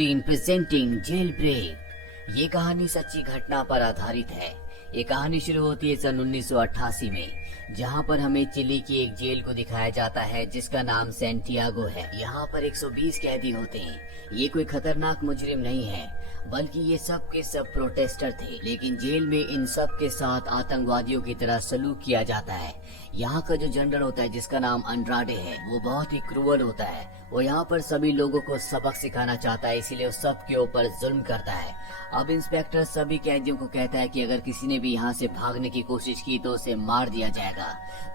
Screen presenting jail break. ये कहानी सच्ची घटना पर आधारित है। ये कहानी शुरू होती है सन 1988 में, जहाँ पर हमें चिली की एक जेल को दिखाया जाता है जिसका नाम सैंटियागो है। यहाँ पर 120 कैदी होते हैं। ये कोई खतरनाक मुजरिम नहीं है, बल्कि ये सब के सब प्रोटेस्टर थे। लेकिन जेल में इन सब के साथ आतंकवादियों की तरह सलूक किया जाता है। यहाँ का जो जनरल होता है, जिसका नाम अंड्राडे है, वो बहुत ही क्रूअल होता है। वो यहाँ पर सभी लोगों को सबक सिखाना चाहता है, इसीलिए वो सब के ऊपर जुल्म करता है। अब इंस्पेक्टर सभी कैदियों को कहता है कि अगर किसी ने भी यहाँ से भागने की कोशिश की तो उसे मार दिया जाएगा।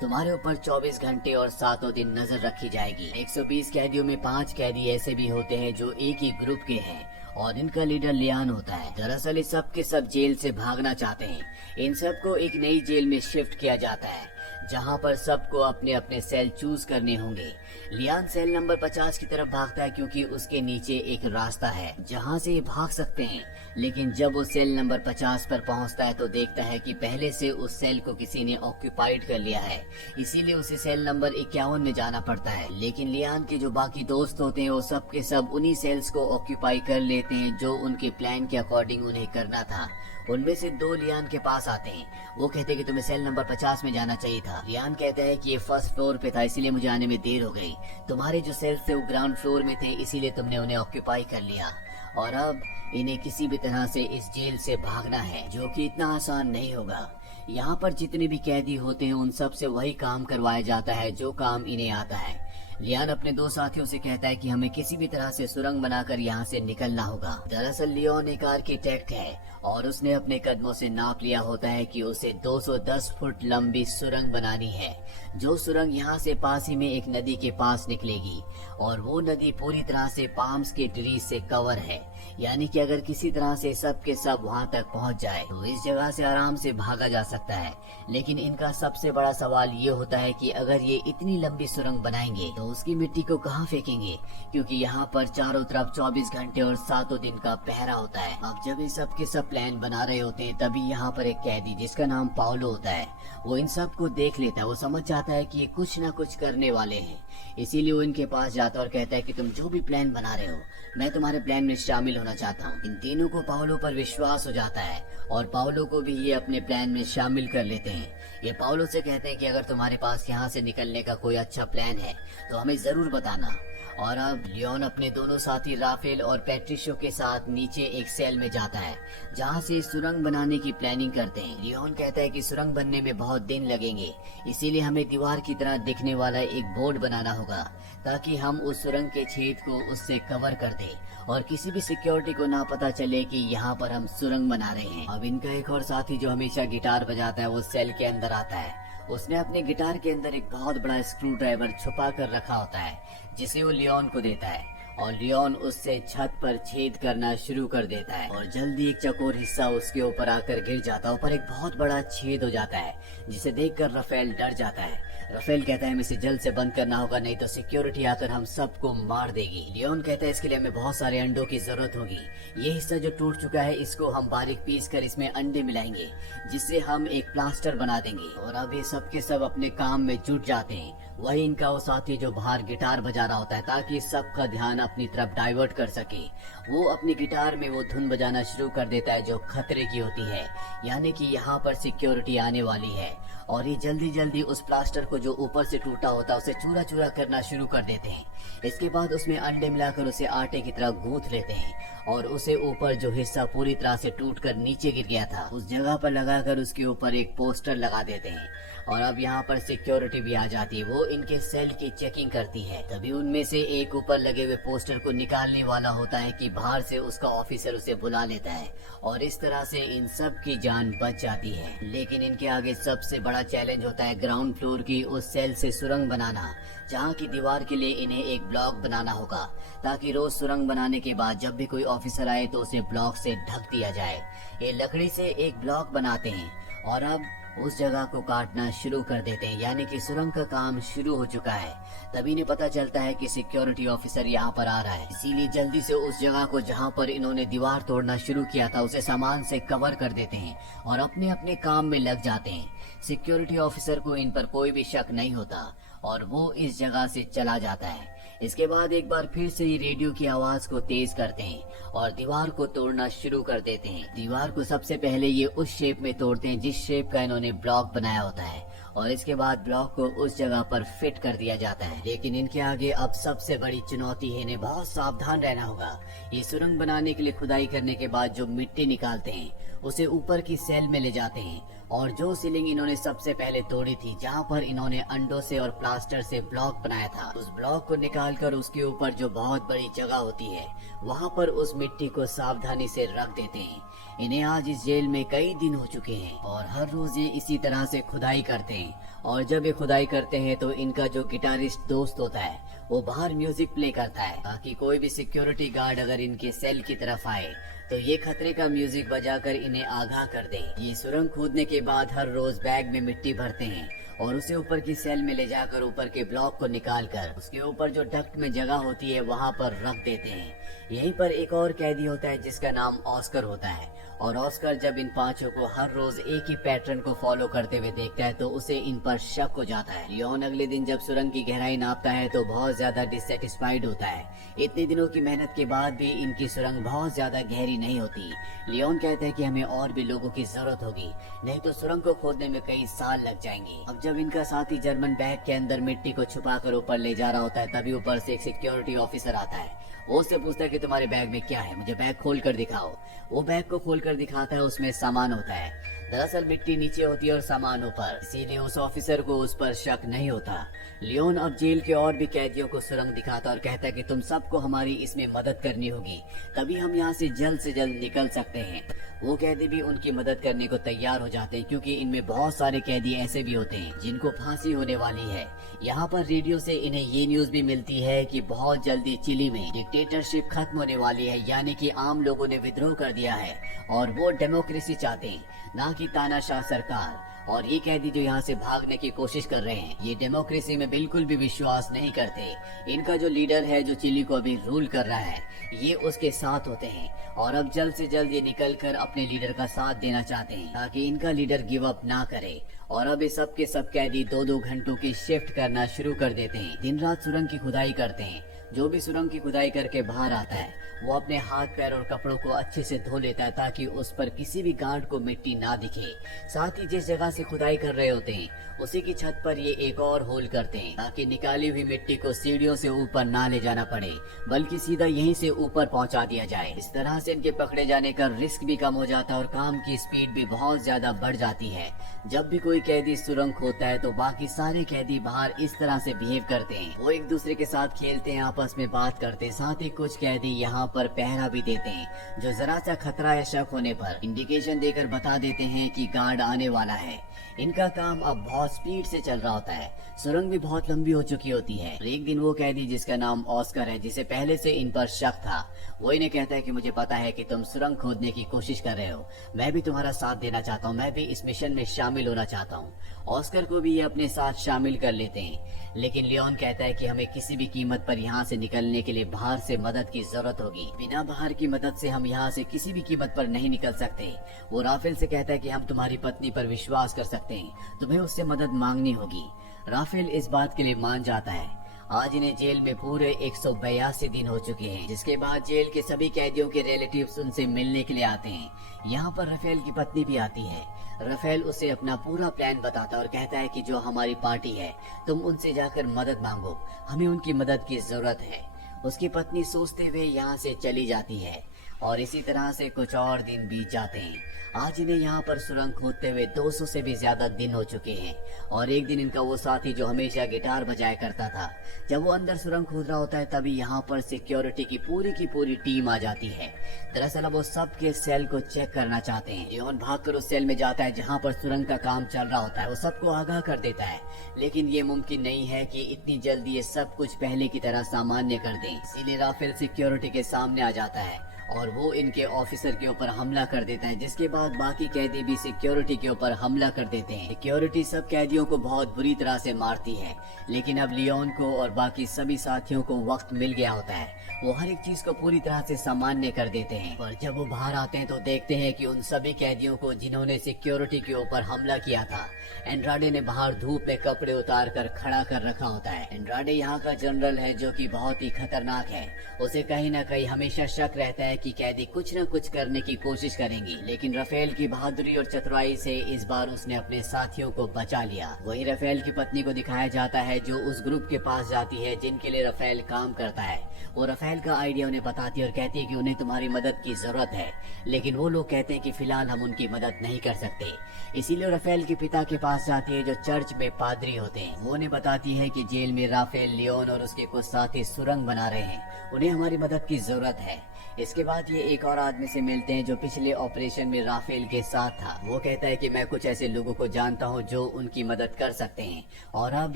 तुम्हारे ऊपर 24 घंटे और 7 दिन नजर रखी जाएगी। 120 कैदियों में 5 कैदी ऐसे भी होते हैं जो एक ही ग्रुप के हैं और इनका लीडर लियान होता है। दरअसल इस सब के सब जेल से भागना चाहते हैं। इन सब को एक नई जेल में शिफ्ट किया जाता है, जहाँ पर सबको अपने अपने सेल चूज करने होंगे। लियान सेल नंबर 50 की तरफ भागता है क्योंकि उसके नीचे एक रास्ता है जहाँ से ये भाग सकते हैं। लेकिन जब वो सेल नंबर 50 पर पहुँचता है तो देखता है कि पहले से उस सेल को किसी ने ऑक्यूपाइड कर लिया है, इसीलिए उसे सेल नंबर 51 में जाना पड़ता है। लेकिन लियान के जो बाकी दोस्त होते हैं वो सब के सब उन्हीं सेल्स को ऑक्यूपाई कर लेते हैं जो उनके प्लान के अकॉर्डिंग उन्हें करना था। उनमें से 2 लियान के पास आते हैं। वो कहते हैं कि तुम्हें सेल नंबर 50 में जाना चाहिए था। लियान कहता है कि ये फर्स्ट फ्लोर पे था, इसीलिए मुझे आने में देर हो गई। तुम्हारे जो सेल्स थे वो ग्राउंड फ्लोर में थे, इसीलिए तुमने उन्हें ऑक्यूपाई कर लिया। और अब इन्हें किसी भी तरह से इस जेल से भागना है, जो कि इतना आसान नहीं होगा। यहाँ पर जितने भी कैदी होते हैं उन सब से वही काम करवाया जाता है जो काम इन्हें आता है। लियान अपने 2 साथियों से कहता है कि हमें किसी भी तरह से सुरंग बनाकर यहाँ से निकलना होगा। दरअसल लियोन एक आर्किटेक्ट है और उसने अपने कदमों से नाप लिया होता है कि उसे 210 फुट लंबी सुरंग बनानी है। जो सुरंग यहाँ से पास ही में एक नदी के पास निकलेगी और वो नदी पूरी तरह से पाम्स के ट्री से कवर है, यानी कि अगर किसी तरह से सब के सब वहाँ तक पहुँच जाए तो इस जगह से आराम से भागा जा सकता है। लेकिन इनका सबसे बड़ा सवाल ये होता है कि अगर ये इतनी लंबी सुरंग बनाएंगे तो उसकी मिट्टी को कहाँ फेंकेंगे, क्योंकि यहाँ पर चारों तरफ 24 घंटे और 7 दिन का पहरा होता है। अब जब ये सब के सब प्लान बना रहे होते हैं तभी यहाँ पर एक कैदी जिसका नाम पाओलो होता है, वो इन सब को देख लेता है। वो समझ जाता है कि ये कुछ न कुछ करने वाले हैं, इसीलिए वो इनके पास जाता है और कहता है कि तुम जो भी प्लान बना रहे हो मैं तुम्हारे प्लान में शामिल होना चाहता हूँ। इन तीनों को पाओलो पर विश्वास हो जाता है और पाओलो को भी ये अपने प्लान में शामिल कर लेते हैं। ये पाओलो से कहते हैं कि अगर तुम्हारे पास यहाँ से निकलने का कोई अच्छा प्लान है तो हमें जरूर बताना। और अब लियोन अपने दोनों साथी राफेल और पैट्रिशियो के साथ नीचे एक सेल में जाता है जहाँ से सुरंग बनाने की प्लानिंग करते हैं। लियोन कहता है कि सुरंग बनने में बहुत दिन लगेंगे, इसीलिए हमें दीवार की तरह दिखने वाला एक बोर्ड बनाना होगा ताकि हम उस सुरंग के छेद को उससे कवर कर दें और किसी भी सिक्योरिटी को ना पता चले कि यहाँ पर हम सुरंग बना रहे हैं। अब इनका एक और साथी जो हमेशा गिटार बजाता है वो सेल के अंदर आता है। उसने अपने गिटार के अंदर एक बहुत बड़ा स्क्रू ड्राइवर छुपा कर रखा होता है जिसे वो लियोन को देता है और लियोन उससे छत पर छेद करना शुरू कर देता है और जल्दी एक चकोर हिस्सा उसके ऊपर आकर गिर जाता है। ऊपर एक बहुत बड़ा छेद हो जाता है जिसे देखकर राफेल डर जाता है। राफेल कहता है हमें इसे जल्द से बंद करना होगा, नहीं तो सिक्योरिटी आकर हम सबको मार देगी। लियोन कहता है इसके लिए हमें बहुत सारे अंडों की जरूरत होगी। ये हिस्सा जो टूट चुका है इसको हम बारीक पीस कर इसमें अंडे मिलाएंगे जिससे हम एक प्लास्टर बना देंगे। और अब ये सब के सब अपने काम में जुट जाते हैं। वही इनका वो साथी जो बाहर गिटार बजा रहा होता है ताकि सबका ध्यान अपनी तरफ डाइवर्ट कर सके, वो अपनी गिटार में वो धुन बजाना शुरू कर देता है जो खतरे की होती है, यानी कि यहाँ पर सिक्योरिटी आने वाली है। और ये जल्दी जल्दी उस प्लास्टर को जो ऊपर से टूटा होता है उसे चूरा चूरा करना शुरू कर देते हैं। इसके बाद उसमें अंडे मिलाकर उसे आटे की तरह गूंथ लेते हैं और उसे ऊपर जो हिस्सा पूरी तरह से टूटकर नीचे गिर गया था उस जगह पर लगाकर उसके ऊपर एक पोस्टर लगा देते हैं। और अब यहाँ पर सिक्योरिटी भी आ जाती है, वो इनके सेल की चेकिंग करती है। तभी उनमें से एक ऊपर लगे हुए पोस्टर को निकालने वाला होता है कि बाहर से उसका ऑफिसर उसे बुला लेता है और इस तरह से इन सब की जान बच जाती है। लेकिन इनके आगे सबसे बड़ा चैलेंज होता है ग्राउंड फ्लोर की उस सेल से सुरंग बनाना, जहाँ की दीवार के लिए इन्हें एक ब्लॉक बनाना होगा ताकि रोज सुरंग बनाने के बाद जब भी कोई ऑफिसर आए तो उसे ब्लॉक से ढक दिया जाए। ये लकड़ी से एक ब्लॉक बनाते हैं और अब उस जगह को काटना शुरू कर देते हैं, यानी कि सुरंग का काम शुरू हो चुका है। तभी इन्हें पता चलता है कि सिक्योरिटी ऑफिसर यहाँ पर आ रहा है, इसीलिए जल्दी से उस जगह को जहाँ पर इन्होंने दीवार तोड़ना शुरू किया था उसे सामान से कवर कर देते हैं और अपने अपने काम में लग जाते हैं। सिक्योरिटी ऑफिसर को इन पर कोई भी शक नहीं होता और वो इस जगह से चला जाता है। इसके बाद एक बार फिर से ही रेडियो की आवाज को तेज करते हैं और दीवार को तोड़ना शुरू कर देते हैं। दीवार को सबसे पहले ये उस शेप में तोड़ते हैं जिस शेप का इन्होंने ब्लॉक बनाया होता है और इसके बाद ब्लॉक को उस जगह पर फिट कर दिया जाता है। लेकिन इनके आगे अब सबसे बड़ी चुनौती है, इन्हें बहुत सावधान रहना होगा। ये सुरंग बनाने के लिए खुदाई करने के बाद जो मिट्टी निकालते हैं उसे ऊपर की सेल में ले जाते हैं और जो सीलिंग इन्होंने सबसे पहले तोड़ी थी, जहां पर इन्होंने अंडों से और प्लास्टर से ब्लॉक बनाया था, उस ब्लॉक को निकालकर उसके ऊपर जो बहुत बड़ी जगह होती है वहां पर उस मिट्टी को सावधानी से रख देते हैं। इन्हें आज इस जेल में कई दिन हो चुके हैं और हर रोज ये इसी तरह से खुदाई करते हैं और जब ये खुदाई करते हैं तो इनका जो गिटारिस्ट दोस्त होता है वो बाहर म्यूजिक प्ले करता है ताकि कोई भी सिक्योरिटी गार्ड अगर इनके सेल की तरफ आए तो ये खतरे का म्यूजिक बजाकर इन्हें आगाह कर दे। ये सुरंग खोदने के बाद हर रोज बैग में मिट्टी भरते हैं और उसे ऊपर की सेल में ले जाकर ऊपर के ब्लॉक को निकालकर उसके ऊपर जो डक्ट में जगह होती है वहां पर रख देते हैं। यहीं पर एक और कैदी होता है जिसका नाम ऑस्कर होता है और ऑस्कर जब इन पांचों को हर रोज एक ही पैटर्न को फॉलो करते हुए देखता है तो उसे इन पर शक हो जाता है। लियोन अगले दिन जब सुरंग की गहराई नापता है तो बहुत ज्यादा डिससेटिस्फाइड होता है। इतने दिनों की मेहनत के बाद भी इनकी सुरंग बहुत ज्यादा गहरी नहीं होती। लियोन कहता है कि हमें और भी लोगों की जरूरत होगी, नहीं तो सुरंग को खोदने में कई साल लग जाएंगे। अब जब इनका साथी जर्मन बैग के अंदर मिट्टी को छुपा कर ऊपर ले जा रहा होता है तभी ऊपर से एक सिक्योरिटी ऑफिसर आता है। वो उससे पूछता है कि तुम्हारे बैग में क्या है, मुझे बैग खोल कर दिखाओ। वो बैग को खोल कर दिखाता है, उसमें सामान होता है। दरअसल मिट्टी नीचे होती है और सामान ऊपर, इसीलिए उस ऑफिसर को उस पर शक नहीं होता। लियोन अब जेल के और भी कैदियों को सुरंग दिखाता और कहता है कि तुम सबको हमारी इसमें मदद करनी होगी, तभी हम यहाँ से जल्द निकल सकते हैं। वो कैदी भी उनकी मदद करने को तैयार हो जाते हैं क्योंकि इनमें बहुत सारे कैदी ऐसे भी होते हैं जिनको फांसी होने वाली है। यहाँ पर रेडियो से इन्हें ये न्यूज भी मिलती है कि बहुत जल्दी चिली में डिक्टेटरशिप खत्म होने वाली है, यानी कि आम लोगों ने विद्रोह कर दिया है और वो डेमोक्रेसी चाहते हैं, ना कि तानाशाह सरकार। और ये कैदी जो यहाँ से भागने की कोशिश कर रहे हैं ये डेमोक्रेसी में बिल्कुल भी विश्वास नहीं करते। इनका जो लीडर है जो चिली को अभी रूल कर रहा है ये उसके साथ होते हैं और अब जल्द से जल्द ये निकलकर अपने लीडर का साथ देना चाहते हैं ताकि इनका लीडर गिव अप ना करे। और अब ये सब के सब कैदी 2-2 घंटों की शिफ्ट करना शुरू कर देते हैं। दिन रात सुरंग की खुदाई करते हैं। जो भी सुरंग की खुदाई करके बाहर आता है वो अपने हाथ पैर और कपड़ों को अच्छे से धो लेता है ताकि उस पर किसी भी गार्ड को मिट्टी ना दिखे। साथ ही जिस जगह से खुदाई कर रहे होते हैं उसी की छत पर ये एक और होल करते हैं ताकि निकाली हुई मिट्टी को सीढ़ियों से ऊपर ना ले जाना पड़े बल्कि सीधा यहीं से ऊपर पहुंचा दिया जाए। इस तरह से इनके पकड़े जाने का रिस्क भी कम हो जाता है और काम की स्पीड भी बहुत ज्यादा बढ़ जाती है। जब भी कोई कैदी सुरंग खोदता है तो बाकी सारे कैदी बाहर इस तरह से बिहेव करते हैं, वो एक दूसरे के साथ खेलते हैं, आपस में बात करते हैं। साथ ही कुछ कैदी यहाँ पर पहरा भी देते हैं जो जरा सा खतरा या शक होने पर इंडिकेशन देकर बता देते हैं कि गार्ड आने वाला है। इनका काम अब बहुत स्पीड से चल रहा होता है। सुरंग भी बहुत लंबी हो चुकी होती है। एक दिन वो कैदी जिसका नाम ऑस्कर है, जिसे पहले से इन पर शक था, वो इन्हें कहता है कि मुझे पता है कि तुम सुरंग खोदने की कोशिश कर रहे हो, मैं भी तुम्हारा साथ देना चाहता हूँ, मैं भी इस मिशन में शामिल होना चाहता हूँ। ऑस्कर को भी ये अपने साथ शामिल कर लेते हैं लेकिन लियोन कहता है कि हमें किसी भी कीमत पर यहाँ से निकलने के लिए बाहर से मदद की जरूरत होगी। बिना बाहर की मदद से हम यहाँ से किसी भी कीमत पर नहीं निकल सकते। वो राफेल से कहता है कि हम तुम्हारी पत्नी पर विश्वास कर सकते हैं, तुम्हें उससे मदद मांगनी होगी। राफेल इस बात के लिए मान जाता है। आज इन्हें जेल में पूरे 182 दिन हो चुके हैं, जिसके बाद जेल के सभी कैदियों के रिलेटिव्स उनसे मिलने के लिए आते हैं। यहाँ पर राफेल की पत्नी भी आती है। राफेल उसे अपना पूरा प्लान बताता और कहता है कि जो हमारी पार्टी है तुम उनसे जाकर मदद मांगो, हमें उनकी मदद की जरूरत है। उसकी पत्नी सोचते हुए यहाँ से चली जाती है और इसी तरह से कुछ और दिन बीत जाते हैं। आज इन्हें यहाँ पर सुरंग खोदते हुए 200 से भी ज्यादा दिन हो चुके हैं और एक दिन इनका वो साथी जो हमेशा गिटार बजाया करता था, जब वो अंदर सुरंग खोद रहा होता है तभी यहाँ पर सिक्योरिटी की पूरी टीम आ जाती है। दरअसल अब वो सबके सेल को चेक करना चाहते हैं। लियोन भागकर उस सेल में जाता है जहाँ पर सुरंग का काम चल रहा होता है। वो सबको आगाह कर देता है लेकिन ये मुमकिन नहीं है कि इतनी जल्दी ये सब कुछ पहले की तरह सामान्य कर दें। इसीलिए राफेल सिक्योरिटी के सामने आ जाता है और वो इनके ऑफिसर के ऊपर हमला कर देता है, जिसके बाद बाकी कैदी भी सिक्योरिटी के ऊपर हमला कर देते हैं। सिक्योरिटी सब कैदियों को बहुत बुरी तरह से मारती है, लेकिन अब लियोन को और बाकी सभी साथियों को वक्त मिल गया होता है। वो हर एक चीज को पूरी तरह से सामान्य कर देते हैं। और जब वो बाहर आते हैं तो देखते हैं कि उन सभी कैदियों को जिन्होंने सिक्योरिटी के ऊपर हमला किया था, एंड्राडे ने बाहर धूप में कपड़े उतार कर खड़ा कर रखा होता है। एंड्राडे यहाँ का जनरल है जो कि बहुत ही खतरनाक है। उसे कहीं ना कहीं हमेशा शक रहता है कि कैदी कुछ न कुछ करने की कोशिश करेंगी, लेकिन राफेल की बहादुरी और चतुराई से इस बार उसने अपने साथियों को बचा लिया। वही राफेल की पत्नी को दिखाया जाता है जो उस ग्रुप के पास जाती है जिनके लिए राफेल काम करता है। वो राफेल का आइडिया उन्हें बताती है और कहती है कि उन्हें तुम्हारी मदद की जरूरत है, लेकिन वो लोग कहते हैं कि फिलहाल हम उनकी मदद नहीं कर सकते। इसीलिए राफेल के पिता के पास जाती है जो चर्च में पादरी होते हैं। वो उन्हें बताती है कि जेल में राफेल, लियोन और उसके कुछ साथी सुरंग बना रहे हैं, उन्हें हमारी मदद की जरूरत है। इसके बाद ये एक और आदमी से मिलते हैं जो पिछले ऑपरेशन में राफेल के साथ था। वो कहता है कि मैं कुछ ऐसे लोगों को जानता हूँ जो उनकी मदद कर सकते हैं, और अब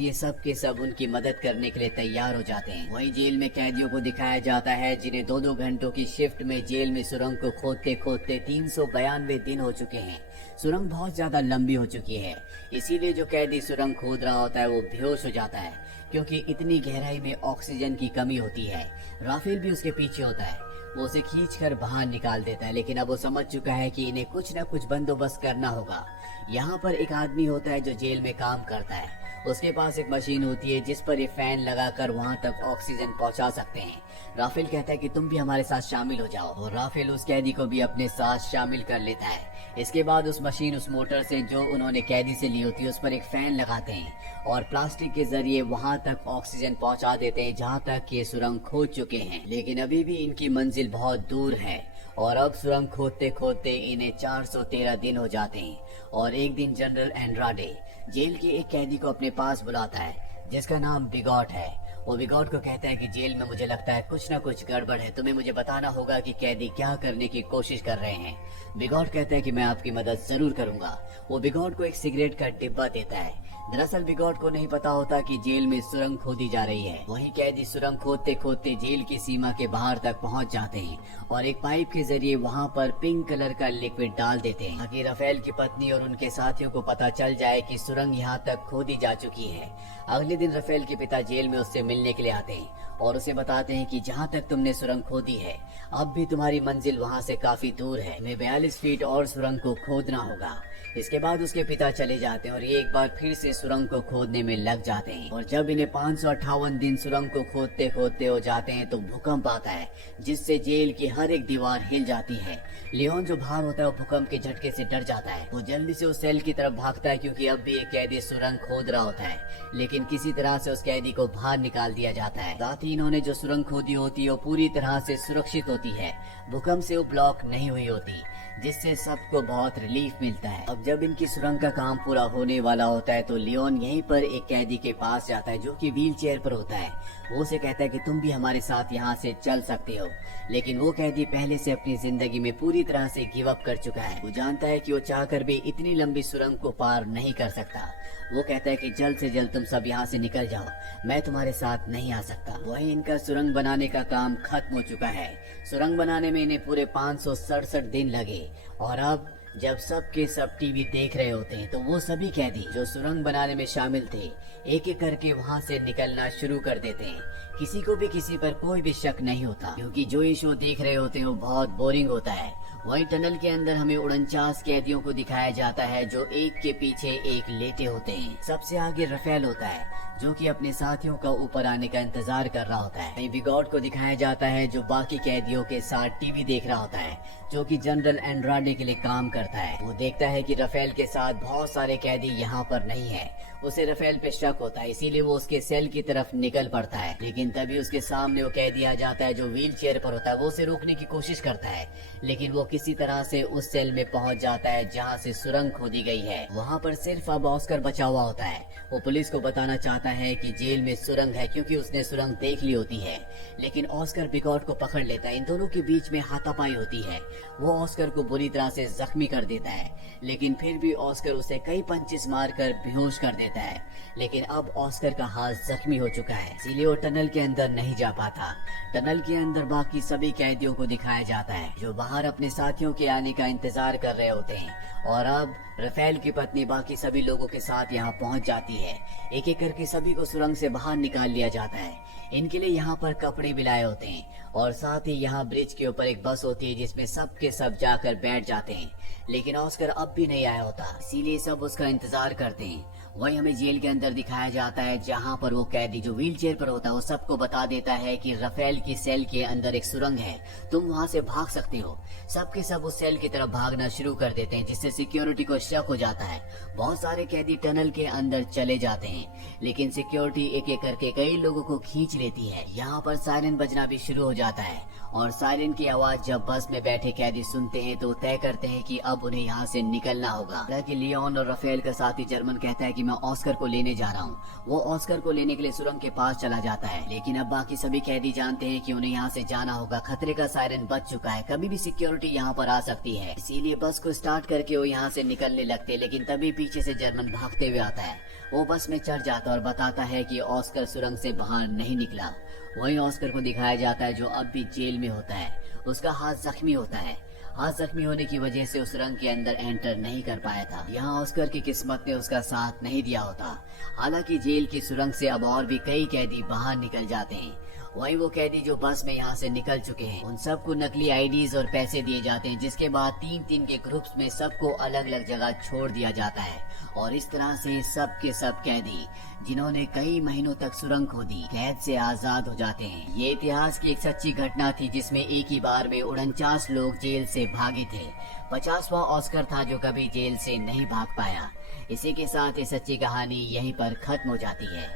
ये सब के सब उनकी मदद करने के लिए तैयार हो जाते हैं। वही जेल में कैदियों को दिखाया जाता है जिन्हें 2-2 घंटों की शिफ्ट में जेल में सुरंग को खोदते खोदते 392 दिन हो चुके हैं। सुरंग बहुत ज्यादा लंबी हो चुकी है, इसीलिए जो कैदी सुरंग खोद रहा होता है वो बेहोश हो जाता है, क्योंकि इतनी गहराई में ऑक्सीजन की कमी होती है। राफेल भी उसके पीछे होता है, वो उसे खींचकर बाहर निकाल देता है, लेकिन अब वो समझ चुका है कि इन्हें कुछ न कुछ बंदोबस्त करना होगा। यहाँ पर एक आदमी होता है जो जेल में काम करता है। उसके पास एक मशीन होती है जिस पर ये फैन लगाकर वहाँ तक ऑक्सीजन पहुँचा सकते हैं। राफेल कहता है कि तुम भी हमारे साथ शामिल हो जाओ, और राफेल उस कैदी को भी अपने साथ शामिल कर लेता है। इसके बाद उस मशीन, उस मोटर से जो उन्होंने कैदी से ली होती है, उस पर एक फैन लगाते हैं और प्लास्टिक के जरिए वहाँ तक ऑक्सीजन पहुँचा देते हैं जहाँ तक ये सुरंग खोद चुके हैं। लेकिन अभी भी इनकी मंजिल बहुत दूर है, और अब सुरंग खोदते खोदते इन्हें 413 दिन हो जाते हैं। और एक दिन जनरल एंड्राडे जेल के एक कैदी को अपने पास बुलाता है जिसका नाम बिगॉट है। वो बिगॉट को कहता है कि जेल में मुझे लगता है कुछ न कुछ गड़बड़ है, तुम्हें मुझे बताना होगा कि कैदी क्या करने की कोशिश कर रहे हैं। बिगॉट कहता है कि मैं आपकी मदद जरूर करूंगा। वो बिगॉट को एक सिगरेट का डिब्बा देता है। दरअसल बिगॉट को नहीं पता होता कि जेल में सुरंग खोदी जा रही है। वहीं कैदी सुरंग खोदते खोदते जेल की सीमा के बाहर तक पहुंच जाते हैं और एक पाइप के जरिए वहां पर पिंक कलर का लिक्विड डाल देते हैं ताकि राफेल की पत्नी और उनके साथियों को पता चल जाए कि सुरंग यहाँ तक खोदी जा चुकी है। अगले दिन राफेल के पिता जेल में उससे मिलने के लिए आते हैं और उसे बताते हैं कि जहाँ तक तुमने सुरंग खोदी है अब भी तुम्हारी मंजिल वहाँ से काफी दूर है, तुम्हें 42 फीट और सुरंग को खोदना होगा। इसके बाद उसके पिता चले जाते हैं और ये एक बार फिर से सुरंग को खोदने में लग जाते हैं। और जब इन्हें 558 दिन सुरंग को खोदते खोदते हो जाते हैं तो भूकंप आता है जिससे जेल की हर एक दीवार हिल जाती है। लियोन जो बाहर होता है वो भूकंप के झटके से डर जाता है। वो जल्दी से उस सेल की तरफ भागता है क्योंकि अब भी एक कैदी सुरंग खोद रहा होता है, लेकिन किसी तरह से उस कैदी को बाहर निकाल दिया जाता है। साथ ही इन्होंने जो सुरंग खोदी होती है वो पूरी तरह से सुरक्षित होती है, भूकंप से वो ब्लॉक नहीं हुई होती, जिससे सबको बहुत रिलीफ मिलता है। अब जब इनकी सुरंग का काम पूरा होने वाला होता है तो लियोन यहीं पर एक कैदी के पास जाता है जो कि व्हील चेयर पर होता है। वो उसे कहता है कि तुम भी हमारे साथ यहाँ से चल सकते हो, लेकिन वो कैदी पहले से अपनी जिंदगी में पूरी तरह से गिव अप कर चुका है। वो जानता है कि वो चाहकर भी इतनी लंबी सुरंग को पार नहीं कर सकता। वो कहता है कि जल्द से जल्द तुम सब यहाँ से निकल जाओ, मैं तुम्हारे साथ नहीं आ सकता। वही इनका सुरंग बनाने का काम खत्म हो चुका है। सुरंग बनाने में इन्हें पूरे 567 दिन लगे और अब जब सब के सब टीवी देख रहे होते हैं तो वो सभी कैदी जो सुरंग बनाने में शामिल थे एक एक करके वहाँ से निकलना शुरू कर देते हैं। किसी को भी किसी पर कोई भी शक नहीं होता क्योंकि जो ये शो देख रहे होते हैं वो बहुत बोरिंग होता है। वही टनल के अंदर हमें 49 कैदियों को दिखाया जाता है जो एक के पीछे एक लेटे होते हैं। सबसे आगे राफेल होता है जो कि अपने साथियों का ऊपर आने का इंतजार कर रहा होता है। बिगॉट को दिखाया जाता है जो बाकी कैदियों के साथ टीवी देख रहा होता है, जो कि जनरल एंड्राडे के लिए काम करता है। वो देखता है कि राफेल के साथ बहुत सारे कैदी यहाँ पर नहीं है। उसे राफेल पे शक होता है, इसीलिए वो उसके सेल की तरफ निकल पड़ता है, लेकिन तभी उसके सामने वो कैदी आ जाता है जो व्हील चेयर पर होता है। वो उसे रोकने की कोशिश करता है, लेकिन वो किसी तरह से उस सेल में पहुंच जाता है जहाँ से सुरंग खोदी गई है। वहाँ पर सिर्फ अब ऑस्कर बचा हुआ होता है। वो पुलिस को बताना चाहता जाता है कि जेल में सुरंग है क्योंकि उसने सुरंग देख ली होती है। लेकिन ऑस्कर बिगॉट को पकड़ लेता है। इन दोनों के बीच में हाथापाई होती है। वो ऑस्कर को बुरी तरह से जख्मी कर देता है, लेकिन फिर भी ऑस्कर उसे कई पंचेस मारकर बेहोश कर देता है। लेकिन अब ऑस्कर का हाथ जख्मी हो चुका है, इसीलिए वो टनल के अंदर नहीं जा पाता। टनल के अंदर बाकी सभी कैदियों को दिखाया जाता है जो बाहर अपने साथियों के आने का इंतजार कर रहे होते हैं। और अब राफेल की पत्नी बाकी सभी लोगों के साथ यहाँ पहुँच जाती है। एक एक करके सभी को सुरंग से बाहर निकाल लिया जाता है। इनके लिए यहाँ पर कपड़े भी लाए होते हैं और साथ ही यहाँ ब्रिज के ऊपर एक बस होती है जिसमें सब के सब जाकर बैठ जाते हैं। लेकिन ऑस्कर अब भी नहीं आया होता, इसीलिए सब उसका इंतजार करते हैं। वही हमें जेल के अंदर दिखाया जाता है जहाँ पर वो कैदी जो व्हील चेयर पर होता है वो सबको बता देता है कि राफेल की सेल के अंदर एक सुरंग है, तुम वहाँ से भाग सकते हो। सबके सब उस सेल की तरफ भागना शुरू कर देते हैं जिससे सिक्योरिटी को शक हो जाता है। बहुत सारे कैदी टनल के अंदर चले जाते हैं, लेकिन सिक्योरिटी एक एक करके कई लोगों को खींच लेती है। यहाँ पर सायरन बजना भी शुरू हो जाता है और सायरन की आवाज जब बस में बैठे कैदी सुनते हैं तो तय करते हैं कि अब उन्हें यहाँ से निकलना होगा। हालांकि लियोन और राफेल का साथी जर्मन कहता है कि मैं ऑस्कर को लेने जा रहा हूँ। वो ऑस्कर को लेने के लिए सुरंग के पास चला जाता है, लेकिन अब बाकी सभी कैदी जानते हैं कि उन्हें यहाँ से जाना होगा। खतरे का सायरन बज चुका है, कभी भी सिक्योरिटी यहाँ पर आ सकती है, इसीलिए बस को स्टार्ट करके वो यहाँ से निकलने लगते हैं। लेकिन तभी पीछे से जर्मन भागते हुए आता है। वो बस में चढ़ जाता है और बताता है कि ऑस्कर सुरंग से बाहर नहीं निकला। वही ऑस्कर को दिखाया जाता है जो अब भी जेल में होता है। उसका हाथ जख्मी होता है। हाथ जख्मी होने की वजह से उस सुरंग के अंदर एंटर नहीं कर पाया था। यहाँ ऑस्कर की किस्मत ने उसका साथ नहीं दिया होता। हालांकि जेल की सुरंग से अब और भी कई कैदी बाहर निकल जाते हैं। वही वो कैदी जो बस में यहाँ से निकल चुके हैं उन सबको नकली आईडीज और पैसे दिए जाते हैं, जिसके बाद 3-3 के ग्रुप्स में सबको अलग अलग जगह छोड़ दिया जाता है। और इस तरह से सब के सब कैदी जिन्होंने कई महीनों तक सुरंग खोदी कैद से आजाद हो जाते हैं। ये इतिहास की एक सच्ची घटना थी जिसमें एक ही बार में 49 लोग जेल से भागे थे। 50वां ऑस्कर था जो कभी जेल से नहीं भाग पाया। इसी के साथ ये सच्ची कहानी यहीं पर खत्म हो जाती है।